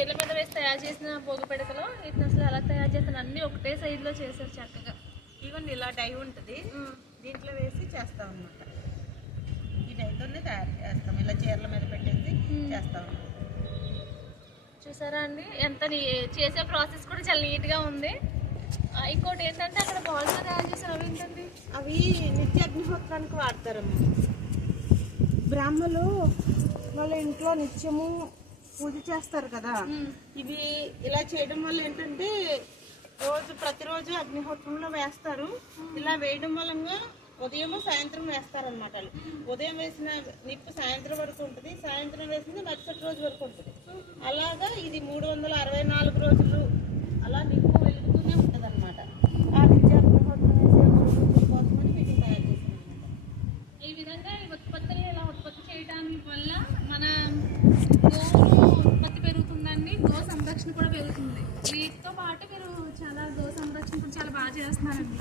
చీరల మీద వేసి తయారు చేసిన భోగి పిడకలో వీటిని అసలు ఎలా తయారు చేస్తాను అన్ని ఒకటే సైజులో చేశారు చక్కగా. ఈవెన్ ఇలా డై ఉంటుంది, దీంట్లో వేసి చేస్తాం అన్నమాట. ఈ డైతోనే తయారు చేస్తాం, ఇలా చీరల మీద పెట్టేసి చేస్తాం. చూసారా అండి ఎంత చేసే ప్రాసెస్ కూడా చాలా నీట్గా ఉంది. ఇంకోటి ఏంటంటే అక్కడ బాల్స్ తయారు చేశారు, అవి ఏంటండి? అవి నిత్య అగ్నిహోత్రానికి వాడతారమ్మా. బ్రాహ్మలు వాళ్ళ ఇంట్లో నిత్యము పూజ చేస్తారు కదా, ఇవి ఇలా చేయడం వల్ల ఏంటంటే ప్రతిరోజు అగ్నిహోత్రంలో వేస్తారు. ఇలా వేయడం వల్ల ఉదయం సాయంత్రం వేస్తారనమాట. ఉదయం వేసిన నిప్పు సాయంత్రం వరకు ఉంటుంది, సాయంత్రం వేసింది మరుసటి రోజు వరకు ఉంటుంది. అలాగా ఇది 364 రోజులు అలా నిప్పు వెలుగుతూనే ఉంటుంది అనమాట. ఆ నిత్య అగ్నిహోత్రం వేసే కోసమని వీటిని తయారు చేసింది అనమాట. ఈ విధంగా ఈ ఉత్పత్తిని ఇలా ఉత్పత్తి చేయడం వల్ల మన ఉత్పత్తి పెరుగుతుందండి, గో సంరక్షణ కూడా పెరుగుతుంది. వీటితో పాటు మీరు చాలా గో సంరక్షణ కూడా చాలా బాగా చేస్తున్నారండి.